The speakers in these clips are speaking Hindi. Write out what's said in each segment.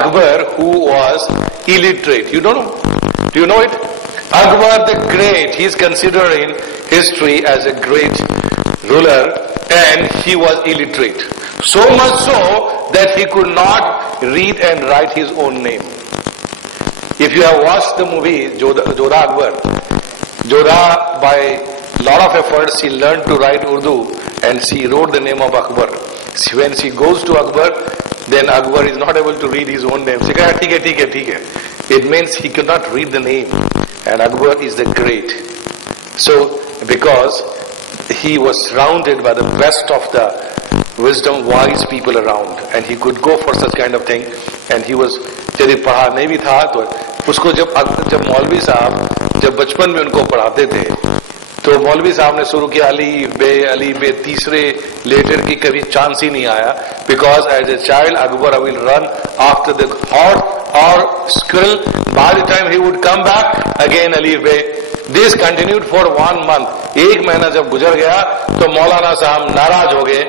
Akbar, who was illiterate. You don't know? Do you know it? Akbar the Great, he is considered in history as a great ruler, and he was illiterate. So much so that he could not read and write his own name. If you have watched the movie Jodha Akbar, Jodha, by lot of efforts, he learned to write Urdu and she wrote the name of Akbar. When she goes to Akbar, then Akbar is not able to read his own name. She says, "ठीक है." It means he could not read the name, and Akbar is the great. So, because he was surrounded by the best of the wisdom, wise people around, and he could go for such kind of thing, and he was, यदि पढ़ा नहीं भी था तो उसको जब मौलवी साहब जब बचपन में उनको पढ़ाते थे, तो मौलवी साहब ने शुरू किया अली बे तीसरे लेटर की कभी चांस ही नहीं आया, because as a child Akbar will run after the horse और स्क्रिल, by the time he would come back again अली बे. This continued for 1 month. 1 महीना जब गुजर गया तो मौलाना साहब नाराज हो गए.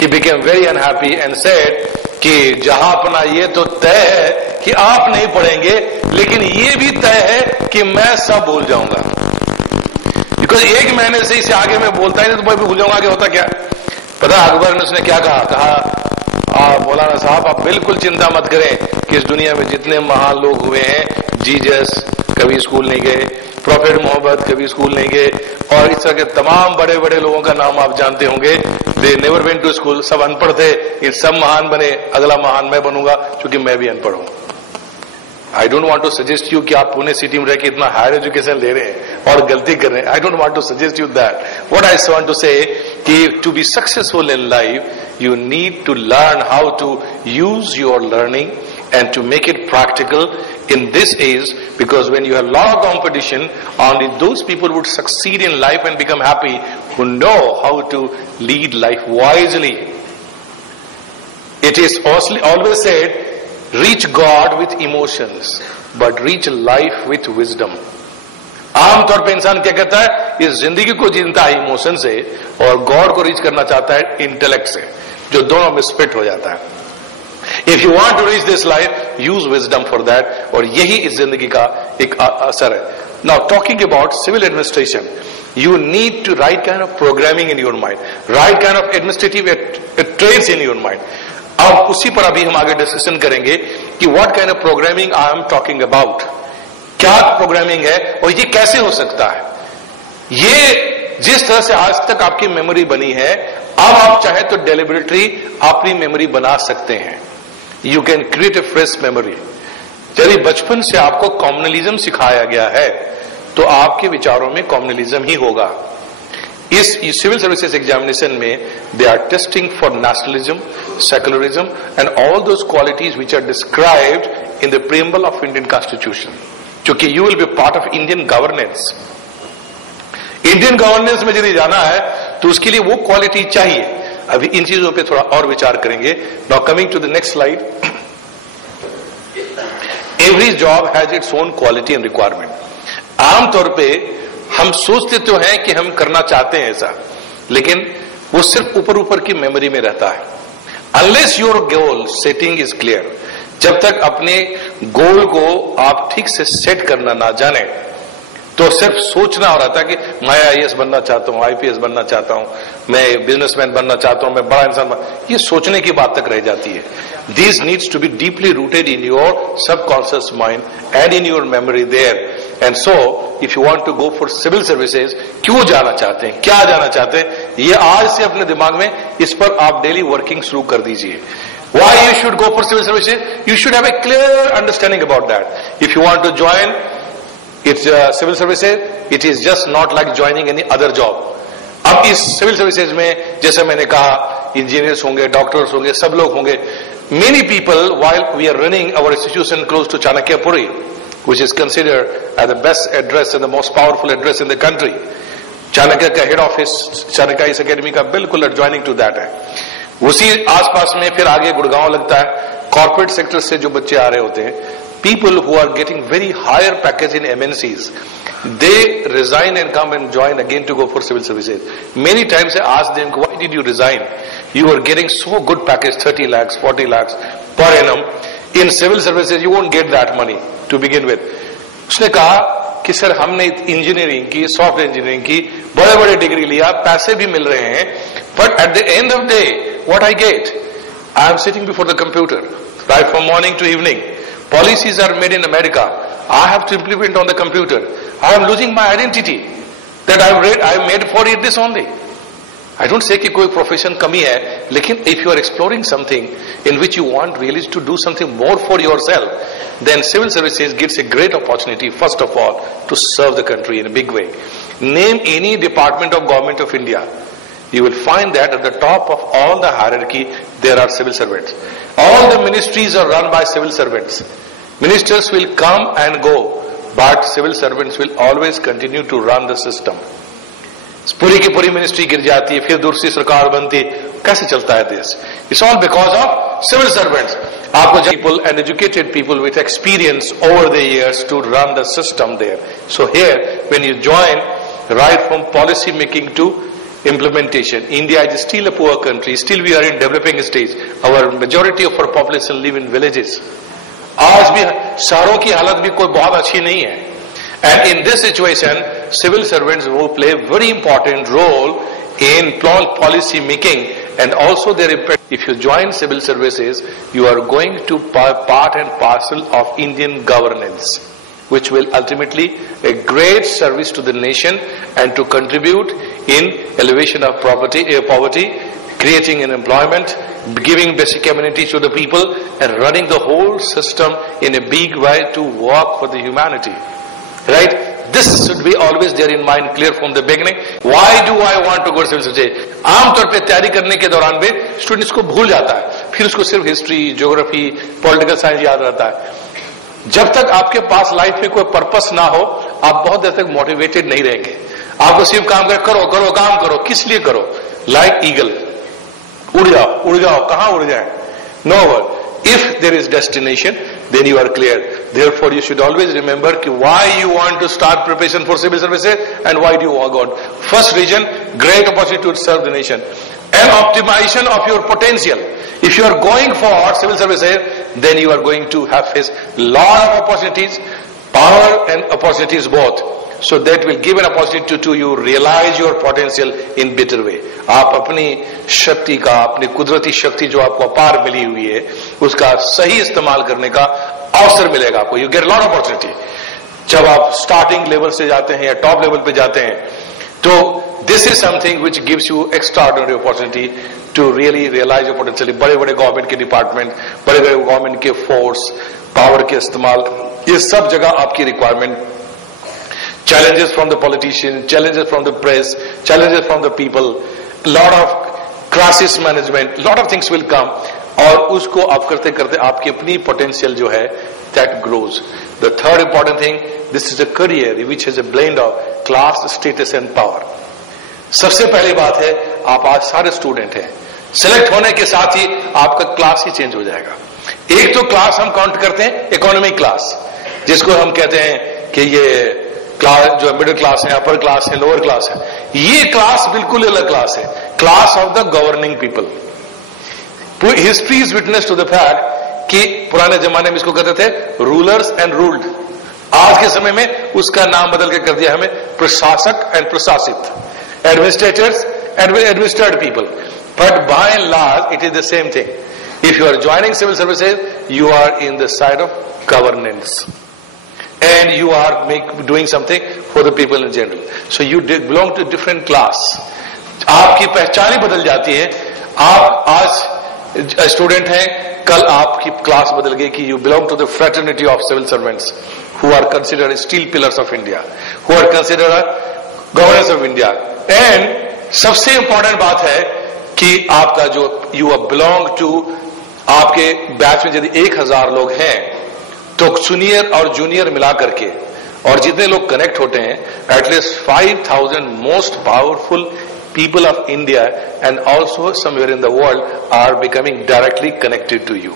He became very unhappy and said कि जहां अपना ये तो तय है कि आप नहीं पढ़ेंगे, लेकिन ये भी तय है कि मैं सब भूल जाऊंगा. बिकॉज 1 महीने से इसे आगे मैं बोलता ही नहीं तो मैं भी भूल जाऊंगा कि होता क्या. पता अकबर ने उसने क्या कहा मौलाना साहब आप बिल्कुल चिंता मत करें कि इस दुनिया में जितने महान लोग हुए हैं, जीसस कभी स्कूल नहीं गए, प्रॉफेट मोहम्मद कभी स्कूल नहीं गए, और इस तरह के तमाम बड़े बड़े लोगों का नाम आप जानते होंगे, they never went to school, सब अनपढ़ थे, ये सब महान बने, अगला महान मैं बनूंगा क्योंकि मैं भी अनपढ़ हूं. I don't want to suggest you कि आप पुणे सिटी में रह के इतना हायर एजुकेशन ले रहे हैं और गलती कर रहे हैं. I don't want to suggest you that. What I want to say कि to be successful in life you need to learn how to use your learning and to make it practical in this age, because when you have a lot of competition, only those people would succeed in life and become happy who know how to lead life wisely. It is always said, reach God with emotions, but reach life with wisdom. आमतौर पे इंसान क्या कहता है, इस जिंदगी को जीता है इमोशन से, और गॉड को रीच करना चाहता है इंटेलेक्ट से, जो दोनों में स्प्लिट हो जाता है. If you want to reach this life, use wisdom for that, और यही इस जिंदगी का एक असर है. Now talking about civil administration, you need to right kind of programming in your mind, right kind of administrative traits in your mind. अब उसी पर अभी हम आगे डिस्कशन करेंगे कि what kind of programming I am talking about. क्या प्रोग्रामिंग है और ये कैसे हो सकता है. ये जिस तरह से आज तक आपकी मेमोरी बनी है, अब आप चाहे तो डेलिबरेटली अपनी मेमोरी बना सकते हैं. You can create a fresh memory. यदि बचपन से आपको कॉम्युनलिज्म सिखाया गया है तो आपके विचारों में कॉम्युनलिज्म ही होगा. इस सिविल सर्विसेज एग्जामिनेशन में they are testing for nationalism, secularism and all those qualities which are described in the preamble of Indian constitution. क्योंकि you will be part of Indian governance. Indian governance में यदि जाना है तो उसके लिए वो क्वालिटी चाहिए. अभी इन चीजों पे थोड़ा और विचार करेंगे. Now coming to the next slide. Every job has its own quality and requirement. आमतौर पे हम सोचते तो हैं कि हम करना चाहते हैं ऐसा, लेकिन वो सिर्फ ऊपर ऊपर की मेमोरी में रहता है. Unless your goal setting is clear, जब तक अपने गोल को आप ठीक से सेट करना ना जाने तो सिर्फ सोचना हो रहा था कि मैं आईएएस बनना चाहता हूं, आईपीएस बनना चाहता हूं, मैं बिजनेसमैन बनना चाहता हूं, मैं बड़ा इंसान ये सोचने की बात तक रह जाती है. This needs to be deeply rooted in your subconscious mind and in your memory there. And so if you want to go for civil services, क्यों जाना चाहते हैं, क्या जाना चाहते हैं, ये आज से अपने दिमाग में इस पर आप डेली वर्किंग शुरू कर दीजिए. Why you should go for civil services? You should have a clear understanding about that. If you want to join it's civil services, it is just not like joining any other job. अब इस सिविल सर्विसेज में जैसे मैंने कहा, इंजीनियर्स होंगे, डॉक्टर्स होंगे, सब लोग होंगे. Many people, while we are running our institution close to Chanakyapuri, which is considered as the best address and the most powerful address in the country. Chanakya का हेड ऑफिस चाणक्य इस अकेडमी का बिल्कुल एडजॉइनिंग टू दैट है. उसी आसपास में फिर आगे गुड़गांव लगता है. कॉर्पोरेट सेक्टर से जो बच्चे आ रहे होते हैं, people who are getting very higher package in MNCs, they resign and come and join again to go for civil services. Many times I ask them, why did you resign? You were getting so good package, 30 lakhs, 40 lakhs per annum, In civil services, you won't get that money to begin with. उसने कहा कि सर हमने इंजीनियरिंग की, सॉफ्टवेयर इंजीनियरिंग की, बड़े बड़े डिग्री लिया, पैसे भी मिल रहे हैं, but at the end of the day, what I get? I am sitting before the computer, right from morning to evening. Policies are made in America. I have to implement on the computer. I am losing my identity that I made for it this only. I don't say कि कोई प्रोफेशन कमी है, लेकिन if you are exploring something in which you want really to do something more for yourself, then civil services gives a great opportunity, first of all, to serve the country in a big way. Name any department of government of India. You will find that at the top of all the hierarchy, there are civil servants. All the ministries are run by civil servants. Ministers will come and go, but civil servants will always continue to run the system. पूरी की पूरी मिनिस्ट्री गिर जाती है, फिर दूसरी सरकार बनती, कैसे चलता है देश? It's all because of civil servants. आपको people and educated people with experience over the years to run the system there. So here, when you join, right from policy making to implementation, India is still a poor country. Still we are in developing stage. Our majority of our population live in villages. आज भी शहरों की हालत भी कोई बहुत अच्छी नहीं है. And in this situation, civil servants will play a very important role in policy making, and also their impact. If you join civil services, you are going to part and parcel of Indian governance, which will ultimately a great service to the nation and to contribute in elevation of poverty, creating an employment, giving basic amenities to the people, and running the whole system in a big way to work for the humanity. Right? This should be always there in mind, clear from the beginning. Why do I want to go to civil services? आमतौर पे तैयारी करने के दौरान भी स्टूडेंट इसको भूल जाता है, फिर उसको सिर्फ हिस्ट्री, ज्योग्राफी, पॉलिटिकल साइंस याद रहता है. जब तक आपके पास लाइफ में कोई पर्पस ना हो, आप बहुत देर तक मोटिवेटेड नहीं रहेंगे. आपको सिर्फ काम करो, काम करो. किस लिए करो? लाइक ईगल, उड़ जाओ. कहां उड़ जाए? Nowhere. If there is destination, then you are clear. Therefore, you should always remember why you want to start preparation for civil services and why do you want. First reason, great opportunity to serve the nation and optimization of your potential. If you are going for civil services, then you are going to have faced lot of opportunities, power and opportunities both. So that will give an opportunity to you realize your potential in better way. आप अपनी शक्ति का, अपनी कुदरती शक्ति जो आपको अपार मिली हुई है, उसका सही इस्तेमाल करने का अवसर मिलेगा आपको. You get a lot of opportunity. जब आप स्टार्टिंग लेवल से जाते हैं या टॉप लेवल पे जाते हैं, तो this is something which gives you extraordinary opportunity to really realize your potential. बड़े बड़े गवर्नमेंट के डिपार्टमेंट, बड़े बड़े गवर्नमेंट के फोर्स, पावर के इस्तेमाल, ये सब जगह आपकी requirement. Challenges from the politicians, challenges from the press, challenges from the people, lot of crisis management, lot of things will come, और उसको आप करते करते आपकी अपनी potential जो है that grows. The third important thing, this is a career which has a blend of class, status and power. सबसे पहली बात है, आप आज सारे स्टूडेंट हैं, सिलेक्ट होने के साथ ही आपका क्लास ही चेंज हो जाएगा. एक तो क्लास हम काउंट करते हैं इकोनॉमिक क्लास, जिसको हम कहते हैं कि ये क्लास जो मिडिल क्लास है, अपर क्लास है, लोअर क्लास है. ये क्लास बिल्कुल अलग क्लास है, class of the governing people. History is witness to the fact कि पुराने जमाने में इसको कहते थे रूलर्स एंड रूल्ड. आज के समय में उसका नाम बदल के कर दिया हमें प्रशासक एंड प्रशासित, administrators and administrated people. But by and large it is the same thing. If you are joining civil services, you are in the side of governance and you are doing something for the people in general. So you belong to a different class. आपकी पहचान ही बदल जाती है. आप आज स्टूडेंट हैं, कल आपकी क्लास बदल गई कि you belong to the fraternity of civil servants who are considered steel pillars of India, who are considered governors of India. And सबसे important बात है कि आपका जो you belong to, आपके बैच में यदि 1000 लोग हैं, तो सीनियर और जूनियर मिला करके और जितने लोग कनेक्ट होते हैं, at least 5000 most powerful people of India and also somewhere in the world are becoming directly connected to you.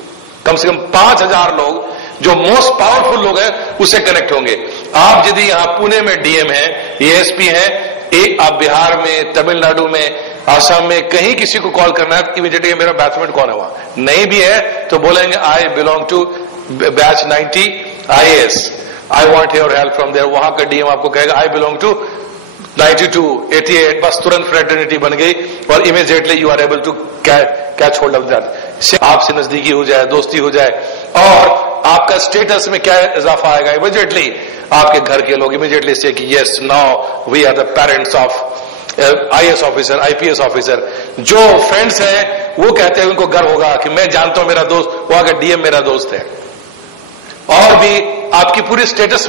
कम से कम 5000 लोग जो मोस्ट पावरफुल लोग हैं उससे कनेक्ट होंगे. आप यदि यहां पुणे में डीएम हैं, एएसपी हैं, आप बिहार में, तमिलनाडु में आसाम में कहीं किसी को कॉल करना है, इमीडिएटली मेरा बैचमेट कौन है वहां, नहीं भी है तो बोलेंगे I belong to batch 90 IAS, I want your help from there. वहां का डीएम आपको कहेगा आई बिलोंग टू 92 88, बस तुरंत फ्रेटर्निटी बन गई और immediately you are able to catch hold of that. आपसे नजदीकी हो जाए, दोस्ती हो जाए और आपका स्टेटस में क्या इजाफा आएगा, इमीडिएटली आपके घर के लोग इमीडिएटली से कि yes now we are the parents of IAS officer, IPS officer. जो फ्रेंड्स हैं वो कहते हैं, उनको गर्व होगा कि मैं जानता हूं मेरा दोस्त वहां का डीएम मेरा दोस्त है। और भी आपकी पूरी स्टेटस